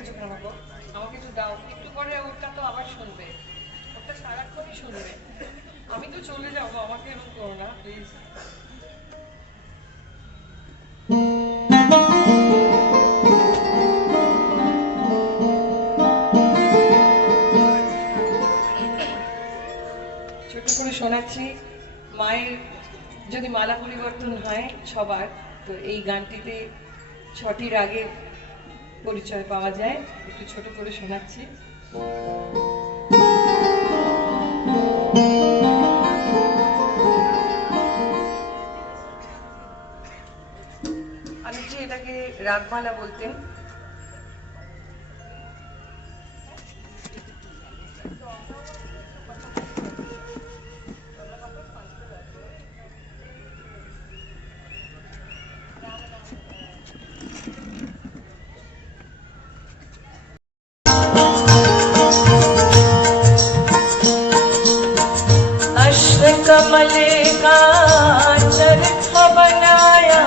রেখেছো কেন গো? আমাকে একটু দাও, একটু পরে ওটা তো আবার শুনবে, ওটা সারাক্ষণই শুনবে। আমি তো চলে যাবো, আমাকে এরকম করো না প্লিজ। ছোট করে শোনাচ্ছি। মায়ের যদি মালা পরিবর্তন হয় সবার, তো এই গানটিতে 6টি রাগের পরিচয় পাওয়া যায়। একটু ছোট করে শোনাচ্ছি। আমি যে এটাকে রাগমালা বলতেন। कमल का चरख बनाया